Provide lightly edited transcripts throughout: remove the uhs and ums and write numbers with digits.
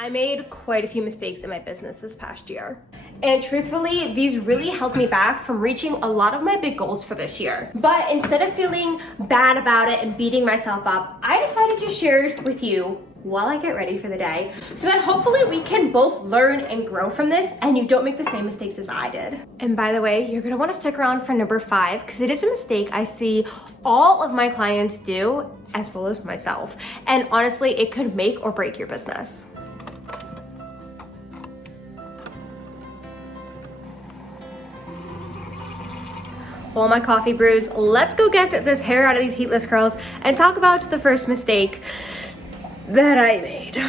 I made quite a few mistakes in my business this past year. And truthfully, these really held me back from reaching a lot of my big goals for this year. But instead of feeling bad about it and beating myself up, I decided to share it with you while I get ready for the day, so that hopefully we can both learn and grow from this and you don't make the same mistakes as I did. And by the way, you're gonna wanna stick around for number 5 because it is a mistake I see all of my clients do, as well as myself. And honestly, it could make or break your business. Well, my coffee brews, let's go get this hair out of these heatless curls and talk about the first mistake that I made.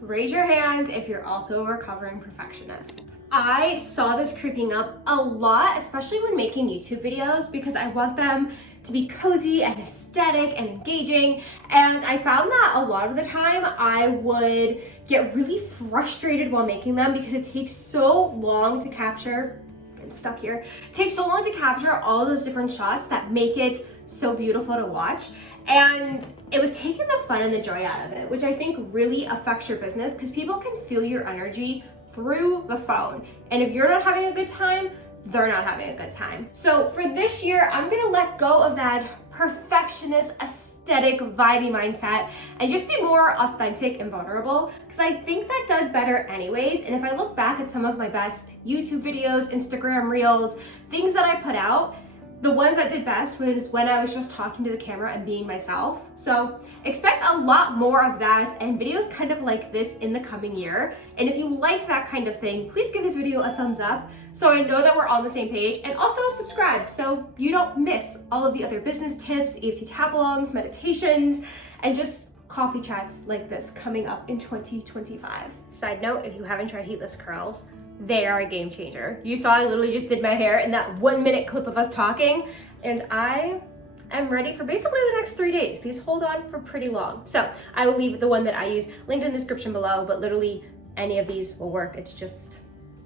Raise your hand if you're also a recovering perfectionist. I saw this creeping up a lot, especially when making YouTube videos, because I want them to be cozy and aesthetic and engaging. And I found that a lot of the time I would get really frustrated while making them because it takes so long to capture, getting stuck here, it takes so long to capture all those different shots that make it so beautiful to watch. And it was taking the fun and the joy out of it, which I think really affects your business because people can feel your energy through the phone. And if you're not having a good time, they're not having a good time. So for this year, I'm gonna let go of that perfectionist, aesthetic, vibey mindset and just be more authentic and vulnerable because I think that does better anyways. And if I look back at some of my best YouTube videos, Instagram reels, things that I put out, the ones that did best was when I was just talking to the camera and being myself. So expect a lot more of that and videos kind of like this in the coming year. And if you like that kind of thing, please give this video a thumbs up so I know that we're on the same page, and also subscribe so you don't miss all of the other business tips, EFT tap-alongs, meditations, and just coffee chats like this coming up in 2025. Side note, if you haven't tried heatless curls, they are a game changer. You saw I literally just did my hair in that 1-minute clip of us talking, and I am ready for basically the next 3 days. These hold on for pretty long. So I will leave the one that I use linked in the description below, but literally any of these will work. It's just,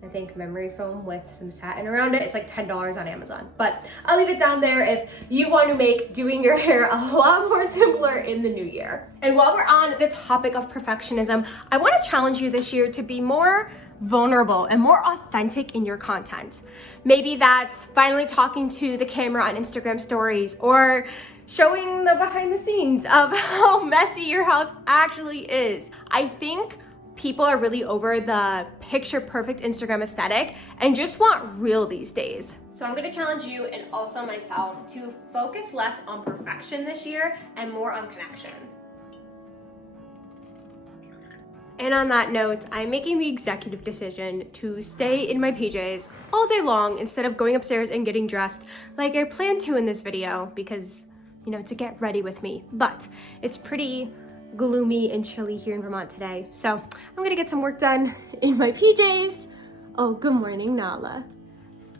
I think, memory foam with some satin around it. It's like $10 on Amazon, but I'll leave it down there if you want to make doing your hair a lot more simpler in the new year. And while we're on the topic of perfectionism, I want to challenge you this year to be more vulnerable and more authentic in your content. Maybe that's finally talking to the camera on Instagram stories or showing the behind the scenes of how messy your house actually is. I think people are really over the picture perfect Instagram aesthetic and just want real these days. So I'm gonna challenge you and also myself to focus less on perfection this year and more on connection. And on that note, I'm making the executive decision to stay in my PJs all day long instead of going upstairs and getting dressed like I planned to in this video because, you know, to get ready with me. But it's pretty gloomy and chilly here in Vermont today. So I'm gonna get some work done in my PJs. Oh, good morning, Nala.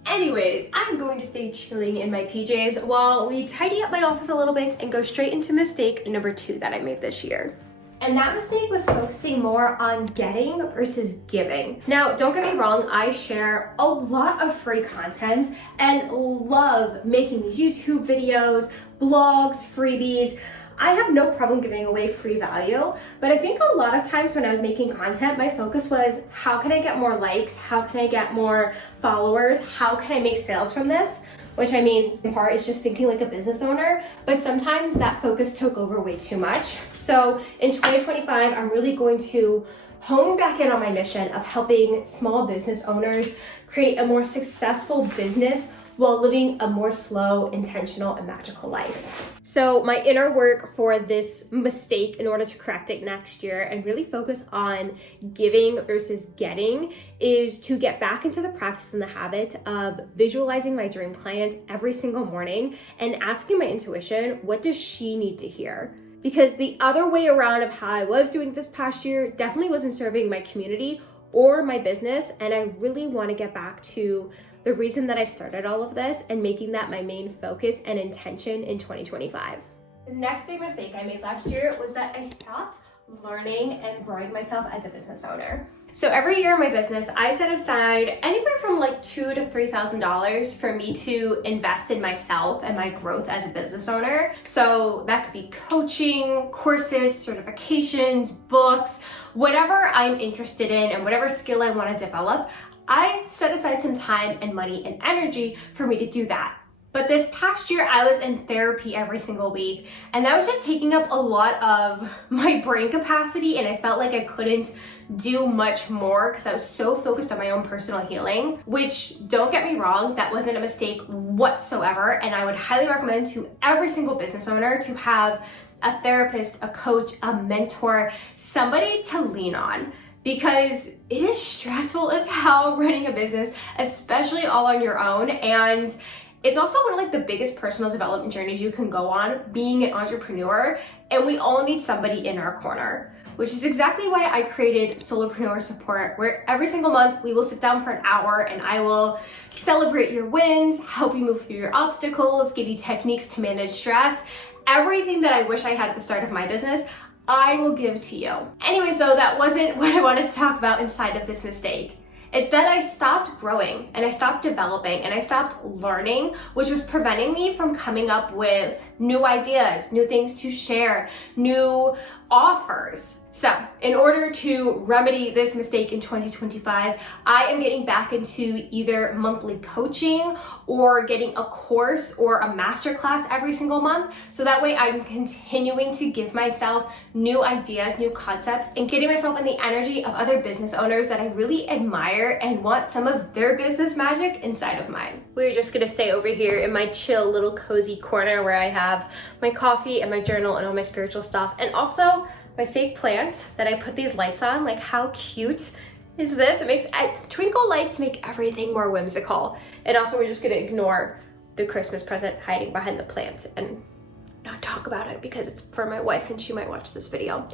Anyways, I'm going to stay chilling in my PJs while we tidy up my office a little bit and go straight into mistake number 2 that I made this year. And that mistake was focusing more on getting versus giving. Now, don't get me wrong, I share a lot of free content and love making these YouTube videos, blogs, freebies. I have no problem giving away free value, but I think a lot of times when I was making content, my focus was how can I get more likes? How can I get more followers? How can I make sales from this? Which I mean, in part is just thinking like a business owner, but sometimes that focus took over way too much. So in 2025, I'm really going to hone back in on my mission of helping small business owners create a more successful business while living a more slow, intentional, and magical life. So my inner work for this mistake in order to correct it next year and really focus on giving versus getting is to get back into the practice and the habit of visualizing my dream client every single morning and asking my intuition, what does she need to hear? Because the other way around of how I was doing this past year definitely wasn't serving my community or my business, and I really want to get back to the reason that I started all of this and making that my main focus and intention in 2025. The next big mistake I made last year was that I stopped learning and growing myself as a business owner. So every year in my business, I set aside anywhere from like $2,000 to $3,000 for me to invest in myself and my growth as a business owner. So that could be coaching, courses, certifications, books, whatever I'm interested in and whatever skill I want to develop. I set aside some time and money and energy for me to do that. But this past year, I was in therapy every single week, and that was just taking up a lot of my brain capacity, and I felt like I couldn't do much more because I was so focused on my own personal healing, which, don't get me wrong, that wasn't a mistake whatsoever, and I would highly recommend to every single business owner to have a therapist, a coach, a mentor, somebody to lean on. Because it is stressful as hell running a business, especially all on your own, and it's also one of like the biggest personal development journeys you can go on, being an entrepreneur, and we all need somebody in our corner, which is exactly why I created Solopreneur Support, where every single month we will sit down for an hour and I will celebrate your wins, help you move through your obstacles, give you techniques to manage stress, everything that I wish I had at the start of my business, I will give to you. Anyways, though, that wasn't what I wanted to talk about inside of this mistake. It's that I stopped growing and I stopped developing and I stopped learning, which was preventing me from coming up with new ideas, new things to share, new offers. So in order to remedy this mistake in 2025, I am getting back into either monthly coaching or getting a course or a masterclass every single month. So that way I'm continuing to give myself new ideas, new concepts, and getting myself in the energy of other business owners that I really admire and want some of their business magic inside of mine. We're just gonna stay over here in my chill little cozy corner where I have my coffee and my journal and all my spiritual stuff, and also my fake plant that I put these lights on. Like, how cute is this? It makes, twinkle lights make everything more whimsical. And also we're just gonna ignore the Christmas present hiding behind the plant and not talk about it because it's for my wife and she might watch this video.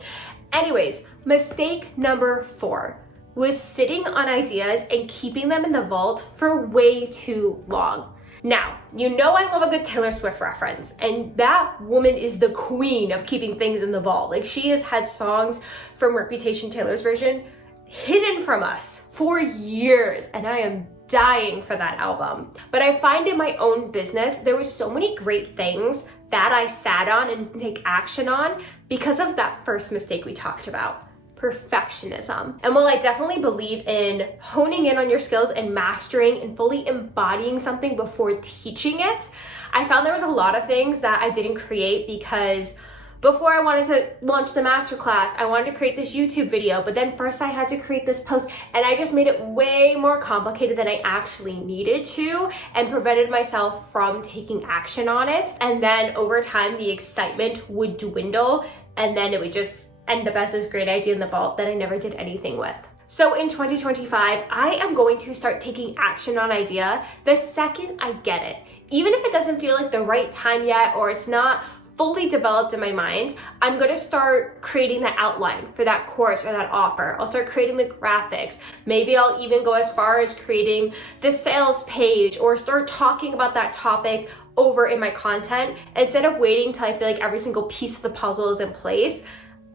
Anyways, mistake number 4 was sitting on ideas and keeping them in the vault for way too long. Now, you know I love a good Taylor Swift reference, and that woman is the queen of keeping things in the vault. Like, she has had songs from Reputation, Taylor's version, hidden from us for years, and I am dying for that album. But I find in my own business, there was so many great things that I sat on and take action on because of that first mistake we talked about. Perfectionism. And while I definitely believe in honing in on your skills and mastering and fully embodying something before teaching it, I found there was a lot of things that I didn't create because before I wanted to launch the masterclass, I wanted to create this YouTube video, but then first I had to create this post, and I just made it way more complicated than I actually needed to and prevented myself from taking action on it. And then over time, the excitement would dwindle, and then it would just end up as this great idea in the vault that I never did anything with. So in 2025, I am going to start taking action on idea the second I get it. Even if it doesn't feel like the right time yet, or it's not fully developed in my mind, I'm gonna start creating that outline for that course or that offer. I'll start creating the graphics. Maybe I'll even go as far as creating the sales page or start talking about that topic over in my content instead of waiting till I feel like every single piece of the puzzle is in place.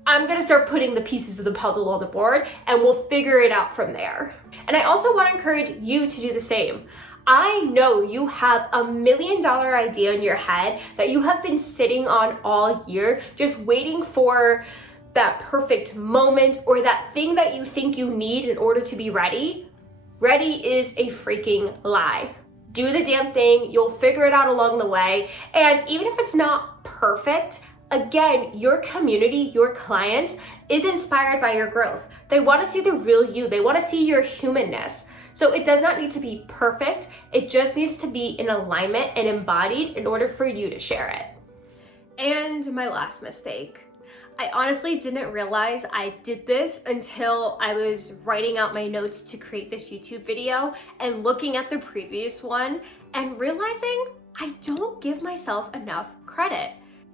I'm gonna start putting the pieces of the puzzle on the board and we'll figure it out from there. And I also wanna encourage you to do the same. I know you have $1 million idea in your head that you have been sitting on all year, just waiting for that perfect moment or that thing that you think you need in order to be ready. Ready is a freaking lie. Do the damn thing, you'll figure it out along the way. And even if it's not perfect, again, your community, your client is inspired by your growth. They want to see the real you. They want to see your humanness. So it does not need to be perfect. It just needs to be in alignment and embodied in order for you to share it. And my last mistake. I honestly didn't realize I did this until I was writing out my notes to create this YouTube video and looking at the previous one and realizing I don't give myself enough credit.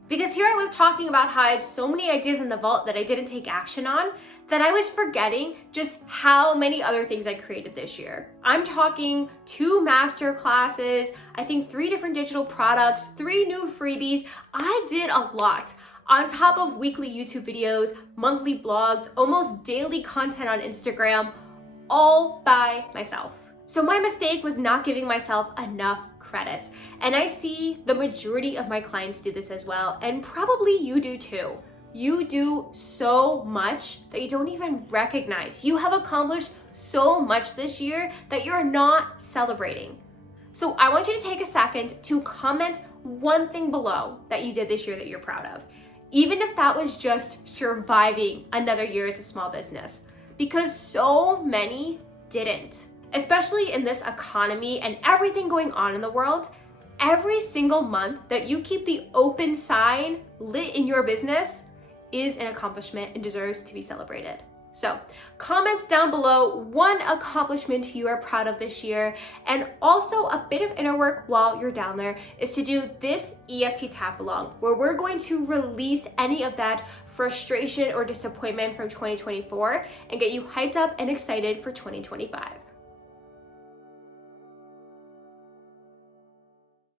Because here I was talking about how I had so many ideas in the vault that I didn't take action on, that I was forgetting just how many other things I created this year. I'm talking 2 master classes, I think 3 different digital products, 3 new freebies. I did a lot. on top of weekly YouTube videos, monthly blogs, almost daily content on Instagram, all by myself. So my mistake was not giving myself enough credit. And I see the majority of my clients do this as well, and probably you do too. You do so much that you don't even recognize. You have accomplished so much this year that you're not celebrating. So I want you to take a second to comment one thing below that you did this year that you're proud of. Even if that was just surviving another year as a small business, because so many didn't. Especially in this economy and everything going on in the world, every single month that you keep the open sign lit in your business is an accomplishment and deserves to be celebrated. So comment down below one accomplishment you are proud of this year, and also a bit of inner work while you're down there is to do this EFT tap along, where we're going to release any of that frustration or disappointment from 2024 and get you hyped up and excited for 2025.